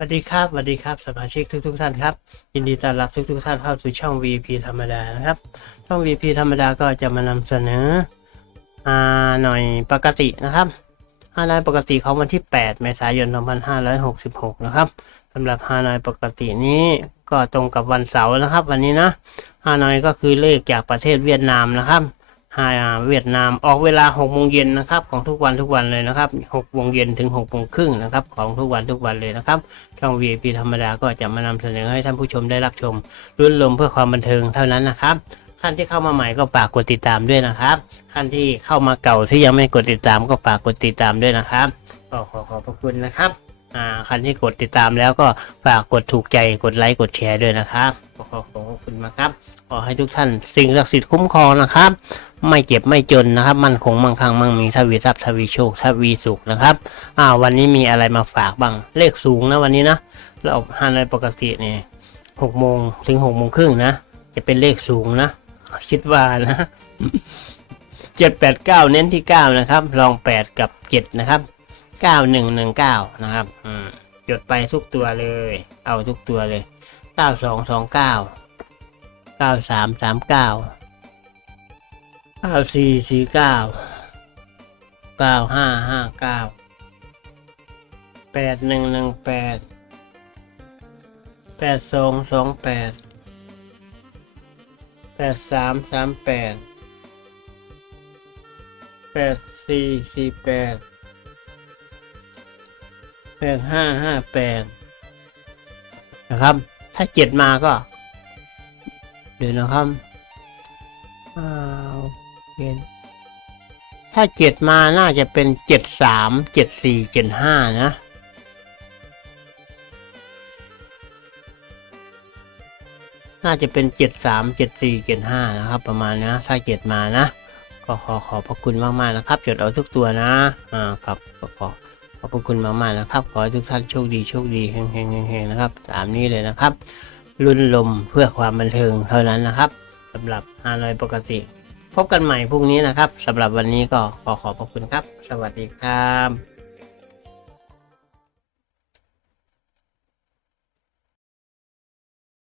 สวัสดีครับสวัสดีครับสมาชิกทุกทุกท่านครับยินดีต้อนรับทุกทุกท่านเข้าสู่ช่อง VP ธรรมดานะครับ ช่อง VP ธรรมดาก็จะมานำเสนออ่าหน่อยปกตินะครับฮานอยปกติของวันที่ 8 เมษายน 2566 นะครับสำหรับฮานอยปกตินี้ก็ตรงกับวันเสาร์นะครับ วันนี้นะฮานอยก็คือเลขจากประเทศเวียดนามนะครับ เวียดนามออกเวลา6โมงเย็นนะครับของทุกวันทุกวันเลยนะครับ6โมงเย็นถึง6โมงครึ่งนะครับของทุกวันทุกวันเลยนะครับช่อง VIP ธรรมดาก็จะมานำเสนอให้ท่านผู้ชมได้รับชมรุ่นลมเพื่อความบันเทิงเท่านั้นนะครับท่านที่เข้ามาใหม่ก็ฝากกดติดตามด้วยนะครับท่านที่เข้ามาเก่าที่ยังไม่กดติดตามก็ฝากกดติดตามด้วยนะครับก็ขอขอบพระคุณนะครับอ่าคันที่กดติดตามแล้วก็ฝากกดถูกใจกดไลค์กดแชร์ด้วยนะครับขอขอขอบ คุณมาครับขอให้ทุกท่านสิ่งศักดิ์สิทธิ์คุ้มครองนะครับ ไม่เจ็บไม่จนนะครับ มั่นคงมั่งคั่งมั่งมีทวีทรัพย์ทวีโชคทวีสุขนะครับอ่าวันนี้มีอะไรมาฝากบ้างเลขสูงนะวันนี้นะเราฮานอยปกตินี่หกโมงถึงหกโมงครึ่งนะจะเป็นเลขสูงนะคิดว่านะเจ็ดแปดเก้าเน้นที่เก้านะครับรองแปดกับเจ็ดนะครับเก้าหนึ่งหนึ่งเก้านะครับอืมจดไปทุกตัวเลย เอาทุกตัวเลยเก้าสองสองเก้า เก้าสามสามเก้าเก้าสี่สี่เก้าเก้าห้าห้าเก้าแปดหนึ่งหนึ่งแปดแปดสองสองแปดแปดสามสามแปดแปดสี่สี่แปดแปดห้าห้าแปดนะครับ ถ้าเจ็ดมาก็ เดี๋ยวนะครับอ้าวเห็นถ้าเจ็ดมาน่าจะเป็นเจ็ดสามเจ็ดสี่เจ็ดห้านะน่าจะเป็นเจ็ดสามเจ็ดสี่เจ็ดห้านะครับ ประมาณนะถ้าเจ็ดมานะ ก็ขอขอบพระคุณมากๆนะครับจดเอาทุกตัวนะอ่าครับขอขอบพระคุณมากๆนะครับ ขอให้ทุกท่านโชคดีโชคดีเฮงเฮงเฮงๆนะครับตามนี้เลยนะครับ รุ่นลมเพื่อความบันเทิงเท่านั้นนะครับสำหรับฮานอยปกติ พบกันใหม่พรุ่งนี้นะครับสำหรับวันนี้ก็ขอขอบพระคุณครับ สวัสดีครับ